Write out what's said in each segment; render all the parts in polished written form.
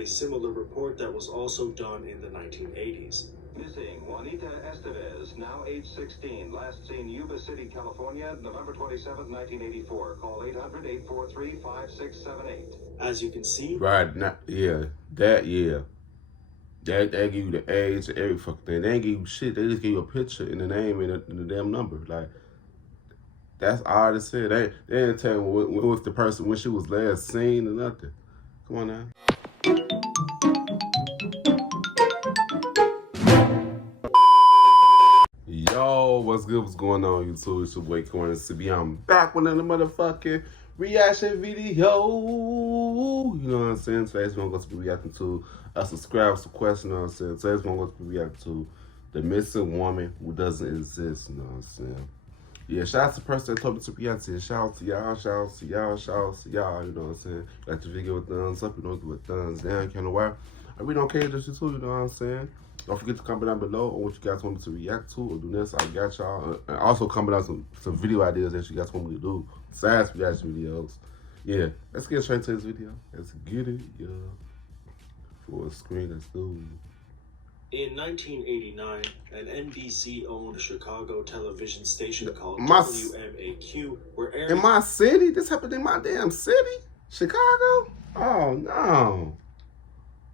a similar report that was also done in the 1980s. Missing Juanita Estevez, now age 16, last seen Yuba City, California, November 27, 1984. Call 800-843-5678. As you can see, right now, that give you the age and every fucking thing. They ain't give you shit. They just give you a picture and the name and the damn number. Like, that's all they said. They didn't tell me when was the person, when she was last seen or nothing. Come on now. Yo, what's good? What's going on, YouTube? It's your boy Corner CB. I'm back with another motherfucking reaction video. You know what I'm saying? Today's one going to be reacting to a subscriber's request. You know what I'm saying? Today's one going to be reacting to the missing woman who doesn't exist. You know what I'm saying? Yeah, shout out to the person that told me to react to it. Shout out to y'all, shout out to y'all, shout out to y'all. You know what I'm saying? Like the video with thumbs up, you know, with thumbs down. Kind of why? I really don't care just you too. You know what I'm saying? Don't forget to comment down below on what you guys want me to react to or do this. I got y'all. And also comment down some video ideas that you guys want me to do besides reaction videos. Yeah, let's get straight to this video. Let's get it, yeah. Full screen, let's do. in 1989, an NBC-owned Chicago television station called My- WMAQ were airing... In my city? This happened in my damn city? Chicago? Oh, no.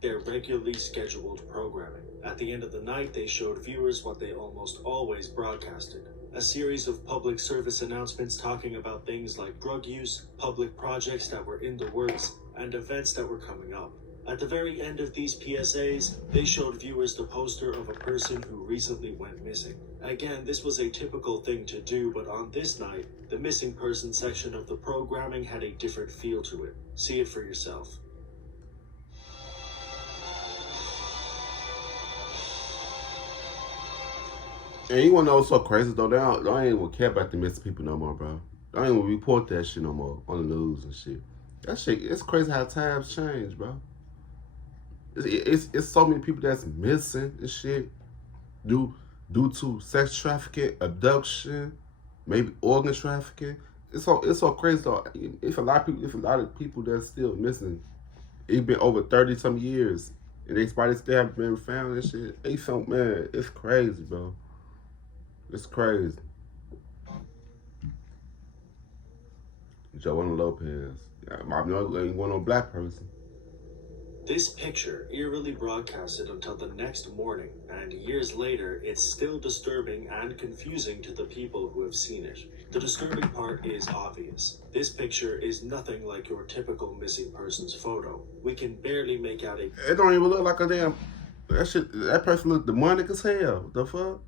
their regularly scheduled programming. At the end of the night, they showed viewers what they almost always broadcasted: a series of public service announcements talking about things like drug use, public projects that were in the works, and events that were coming up. At the very end of these PSAs, they showed viewers the poster of a person who recently went missing. Again, this was a typical thing to do, but on this night, the missing person section of the programming had a different feel to it. See it for yourself. And you wanna know what's so crazy though? They don't even care about the missing people no more, bro. They don't even report that shit no more on the news and shit. That shit, it's crazy how times change, bro. It's so many people that's missing and shit due to sex trafficking, abduction, maybe organ trafficking. It's so crazy though. If a lot of people that's still missing, it's been over 30-some years and they probably still haven't been found and shit. They so man, it's crazy, bro. It's crazy. Joanna Lopez. I know ain't one no black person. This picture eerily broadcasted until the next morning, and years later, it's still disturbing and confusing to the people who have seen it. The disturbing part is obvious. This picture is nothing like your typical missing person's photo. We can barely make out a It don't even look like a damn. That person look demonic as hell. The fuck?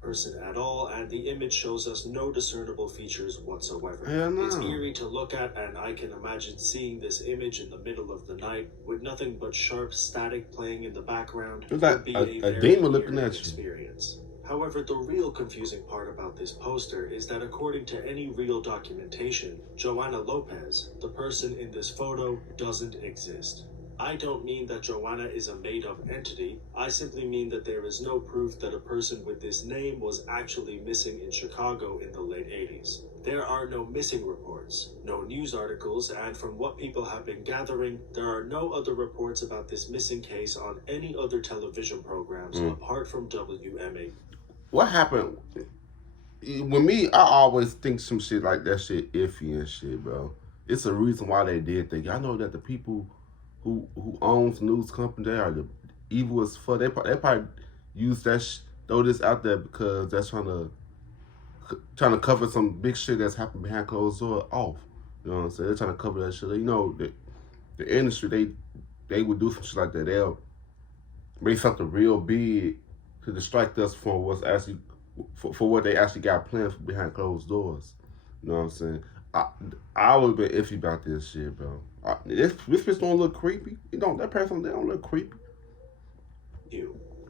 person at all, and the image shows us no discernible features whatsoever. Hell no. It's eerie to look at, and I can imagine seeing this image in the middle of the night with nothing but sharp static playing in the background. It's like would be a very demon looking eerie at you. experience. However, the real confusing part about this poster is that according to any real documentation, Joanna Lopez, the person in this photo, doesn't exist. I don't mean that Joanna is a made-up entity. I simply mean that there is no proof that a person with this name was actually missing in Chicago in the late 80s. There are no missing reports, no news articles, and from what people have been gathering, there are no other reports about this missing case on any other television programs apart from WMA. What happened? With me, I always think some shit like that shit iffy and shit, bro. It's a reason why they did that. I know that the people who owns news company, they are the evil as fuck. They probably use that throw this out there because that's trying to cover some big shit that's happened behind closed door off. You know what I'm saying? They're trying to cover that shit. You know, the industry, they would do some shit like that. They'll make something real big to distract us from what's actually for what they actually got planned for behind closed doors. You know what I'm saying? I would have been iffy about this shit, bro. This bitch don't look creepy. That person, they don't look creepy.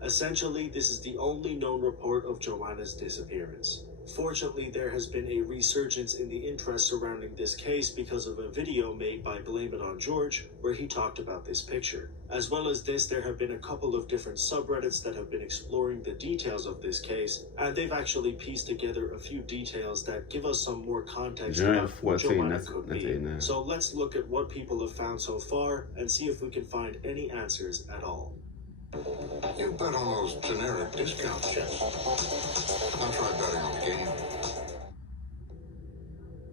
Essentially, this is the only known report of Joanna's disappearance. Fortunately, there has been a resurgence in the interest surrounding this case because of a video made by Blame It On George, where he talked about this picture. As well as this, there have been a couple of different subreddits that have been exploring the details of this case, and they've actually pieced together a few details that give us some more context about who Joanna could be. So let's look at what people have found so far and see if we can find any answers at all. You bet on those generic discount chips. I'll try betting on the game.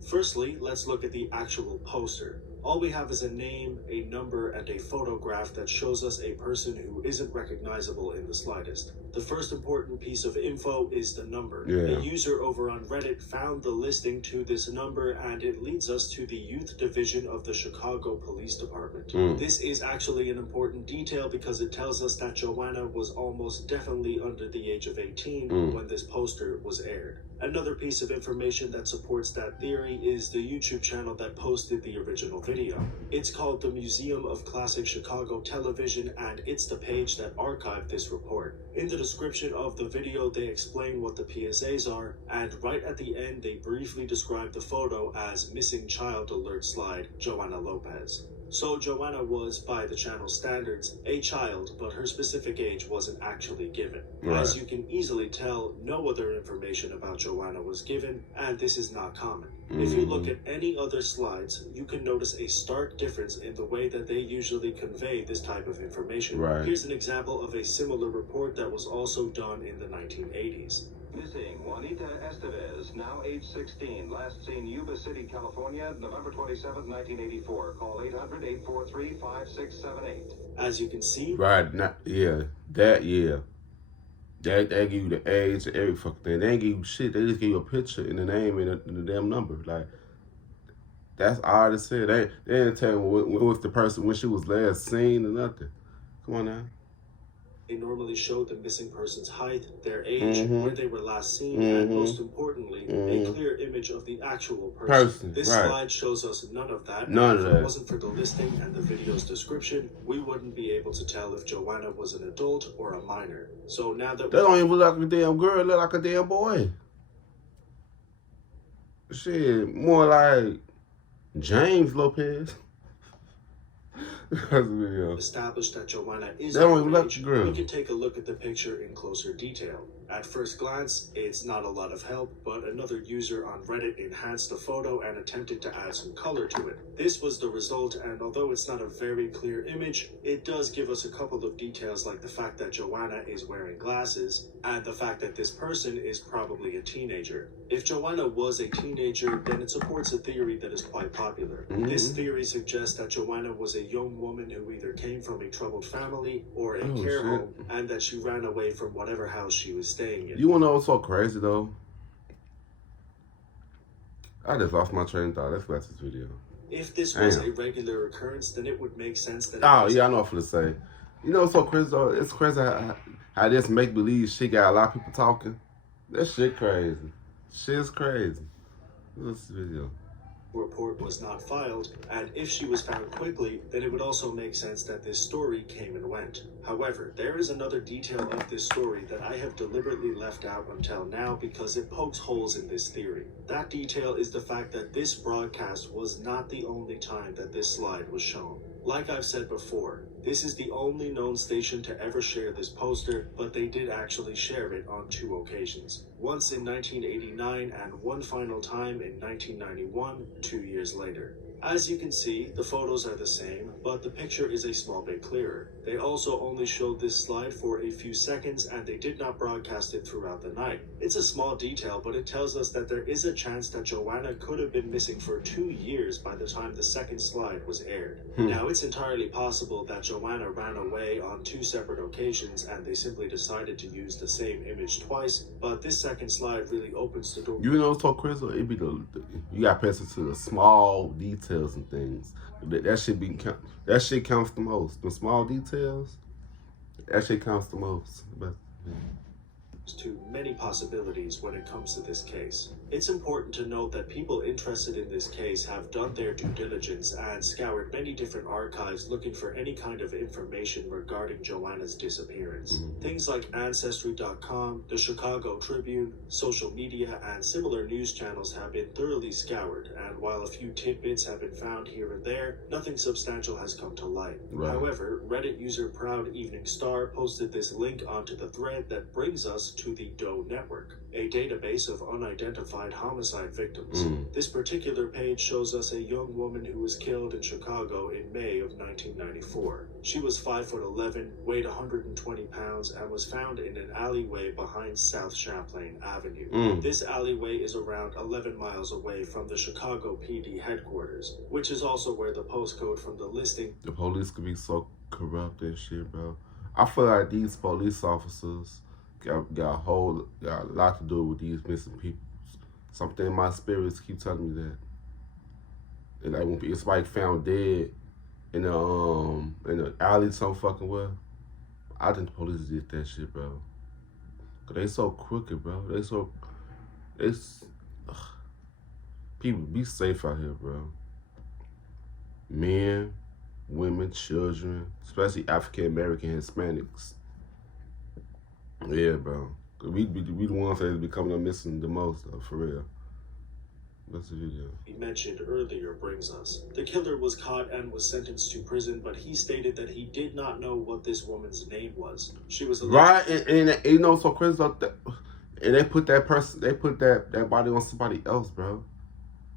Firstly, let's look at the actual poster. All we have is a name, a number, and a photograph that shows us a person who isn't recognizable in the slightest. The first important piece of info is the number. A user over on Reddit found the listing to this number, and it leads us to the youth division of the Chicago Police Department. This is actually an important detail because it tells us that Joanna was almost definitely under the age of 18 when this poster was aired. Another piece of information that supports that theory is the YouTube channel that posted the original video. It's called the Museum of Classic Chicago Television, and it's the page that archived this report. In the description of the video, they explain what the PSAs are, and right at the end, they briefly describe the photo as Missing Child Alert Slide, Joanna Lopez. So Joanna was, by the channel standards, a child, but her specific age wasn't actually given. As you can easily tell, no other information about Joanna was given, and this is not common. If you look at any other slides, you can notice a stark difference in the way that they usually convey this type of information. Here's an example of a similar report that was also done in the 1980s. Missing Juanita Estevez, now age 16, last seen Yuba City, California, November 27, 1984. Call 800-843-5678. As you can see, That give you the age and every fucking thing. They ain't give you shit. They just give you a picture and the name and the damn number. Like, that's all they said. They didn't tell me when was the person, when she was last seen or nothing. Come on now. They normally show the missing person's height, their age, where they were last seen, and most importantly, a clear image of the actual person. This slide shows us none of that. If it wasn't for the listing and the video's description, we wouldn't be able to tell if Joanna was an adult or a minor. So now that they don't even look like a damn girl, look like a damn boy. Shit, more like James Lopez. established that Joanna is underage, we can take a look at the picture in closer detail. At first glance, it's not a lot of help, but another user on Reddit enhanced the photo and attempted to add some color to it. This was the result, and although it's not a very clear image, it does give us a couple of details like the fact that Joanna is wearing glasses, and the fact that this person is probably a teenager. If Joanna was a teenager, then it supports a theory that is quite popular. This theory suggests that Joanna was a young woman who either came from a troubled family or a care home, and that she ran away from whatever house she was staying in. You wanna know what's so crazy though? I just lost my train of thought. Let's watch this video. If this was a regular occurrence, then it would make sense that I know what I'm gonna say. You know what's so crazy though? It's crazy how this make-believe shit got a lot of people talking. That shit crazy. Shit's crazy. What's this video? Report was not filed, and if she was found quickly, then it would also make sense that this story came and went. However, there is another detail of this story that I have deliberately left out until now because it pokes holes in this theory. That detail is the fact that this broadcast was not the only time that this slide was shown. Like I've said before, this is the only known station to ever share this poster, but they did actually share it on 2 occasions. Once in 1989 and one final time in 1991, 2 years later. As you can see, the photos are the same, but the picture is a small bit clearer. They also only showed this slide for a few seconds and they did not broadcast it throughout the night. It's a small detail, but it tells us that there is a chance that Joanna could have been missing for 2 years by the time the second slide was aired. Now, it's entirely possible that Joanna ran away on 2 separate occasions and they simply decided to use the same image twice, but this second slide really opens the door. You know what's so crazy? It be you got to pay attention to the small details and things. That shit counts the most. The small details, that shit counts the most. But to many possibilities when it comes to this case. It's important to note that people interested in this case have done their due diligence and scoured many different archives looking for any kind of information regarding Joanna's disappearance. Things like Ancestry.com, the Chicago Tribune, social media, and similar news channels have been thoroughly scoured, and while a few tidbits have been found here and there, nothing substantial has come to light. Right. However, Reddit user Proud Evening Star posted this link onto the thread that brings us to the Doe Network, a database of unidentified homicide victims. This particular page shows us a young woman who was killed in Chicago in May of 1994. She was 5'11", weighed 120 pounds, and was found in an alleyway behind South Champlain Avenue. This alleyway is around 11 miles away from the Chicago PD headquarters, which is also where the postcode from the listing. The police could be so corrupt and shit, bro. I feel like these police officers got a lot to do with these missing people. Something in my spirits keep telling me that. And like when it's like found dead in the alley some fucking well, I think the police did that shit, bro. Cause they so crooked, bro. People, be safe out here, bro. Men, women, children, especially African American Hispanics. Yeah, bro. We the ones that be coming up missing the most, though, for real. That's the video. We mentioned earlier brings us. The killer was caught and was sentenced to prison, but he stated that he did not know what this woman's name was. She was right, and you know, so crazy about that. And they put that body on somebody else, bro.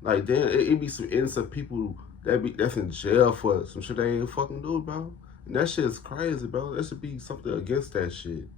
Like, then it be some innocent people that's in jail for some shit they ain't fucking do, bro. And that shit is crazy, bro. There should be something against that shit.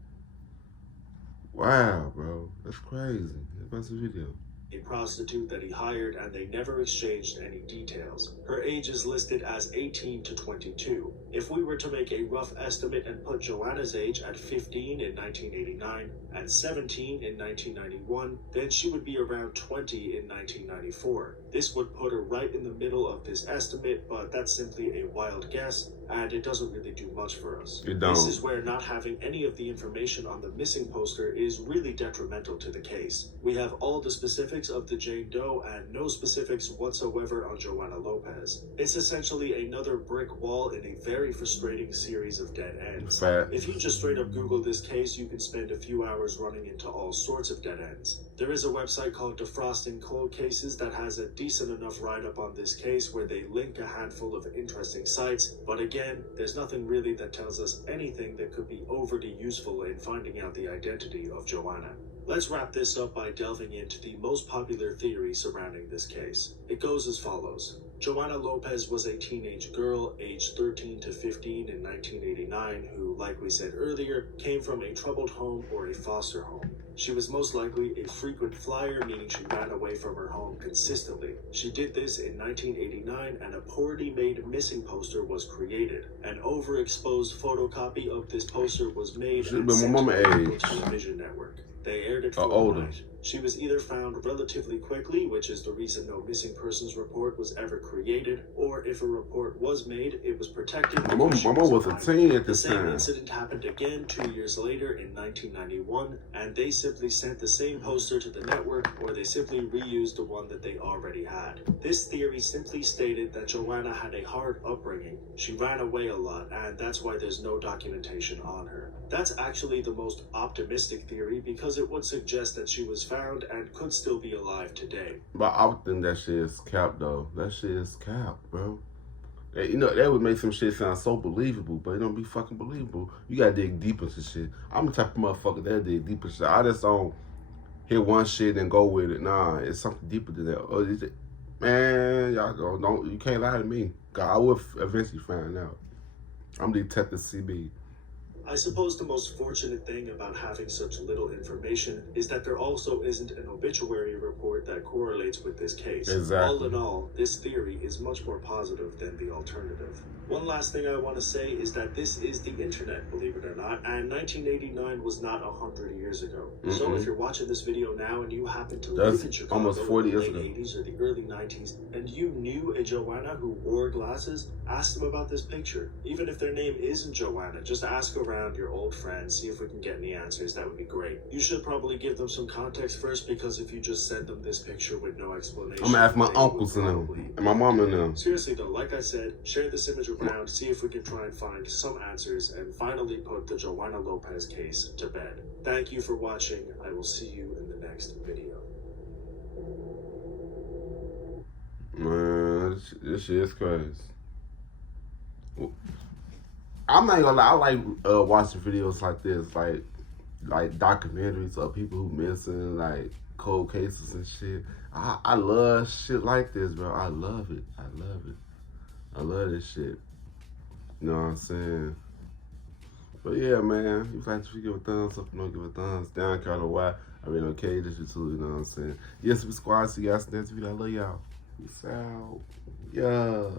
Wow, bro. That's crazy. That's the video. A prostitute that he hired, and they never exchanged any details. Her age is listed as 18 to 22. If we were to make a rough estimate and put Joanna's age at 15 in 1989 and 17 in 1991, then she would be around 20 in 1994. This would put her right in the middle of this estimate, but that's simply a wild guess, and it doesn't really do much for us. It don't. This is where not having any of the information on the missing poster is really detrimental to the case. We have all the specifics of the Jane Doe and no specifics whatsoever on Joanna Lopez. It's essentially another brick wall in a very frustrating series of dead ends. Fact. If you just straight up Google this case, you can spend a few hours running into all sorts of dead ends. There is a website called Defrosting Cold Cases that has a decent enough write-up on this case where they link a handful of interesting sites, but again, there's nothing really that tells us anything that could be overly useful in finding out the identity of Joanna. Let's wrap this up by delving into the most popular theory surrounding this case. It goes as follows. Joanna Lopez was a teenage girl, aged 13 to 15 in 1989, who, like we said earlier, came from a troubled home or a foster home. She was most likely a frequent flyer, meaning she ran away from her home consistently. She did this in 1989, and a poorly made missing poster was created. An overexposed photocopy of this poster was made and sent to the local television network. They aired it for a night. She was either found relatively quickly, which is the reason no missing persons report was ever created, or if a report was made, it was protected. My mom was a teen at this time. The same incident happened again 2 years later in 1991, and they simply sent the same poster to the network, or they simply reused the one that they already had. This theory simply stated that Joanna had a hard upbringing. She ran away a lot, and that's why there's no documentation on her. That's actually the most optimistic theory because it would suggest that she was found and could still be alive today. But I would think that shit is cap, though. That shit is cap, bro. You know, that would make some shit sound so believable, but it don't be fucking believable. You gotta dig deep into shit. I'm the type of motherfucker that dig deep into shit. I just don't hit one shit and go with it. Nah, it's something deeper than that. Or is it, man, y'all don't, you can't lie to me. God, I will eventually find out. I'm Detective CB. I suppose the most fortunate thing about having such little information is that there also isn't an obituary report that correlates with this case. Exactly. All in all, this theory is much more positive than the alternative. One last thing I want to say is that this is the internet, believe it or not, and 1989 was not 100 years ago. Mm-hmm. So if you're watching this video now and you happen to live in Chicago almost 40 in the years late ago. 80s or the early 90s, and you knew a Joanna who wore glasses, ask them about this picture. Even if their name isn't Joanna, just ask around around your old friends, see if we can get any answers. That would be great. You should probably give them some context first, because if you just send them this picture with no explanation, I'm gonna ask my they uncles would and probably- them, and my mom and them. Seriously though, like I said, share this image around, see if we can try and find some answers, and finally put the Joanna Lopez case to bed. Thank you for watching. I will see you in the next video. Man, this shit is crazy. I'm not gonna lie, I like watching videos like this, like documentaries of people who missing, like cold cases and shit. I love shit like this, bro. I love it. I love it. I love this shit. You know what I'm saying? But yeah, man, if you like to give a thumbs up, don't give a thumbs down, kind of why. I mean, okay, this is too, you know what I'm saying? Yes, we squad. See you guys next video. I love y'all. Peace out. Yeah.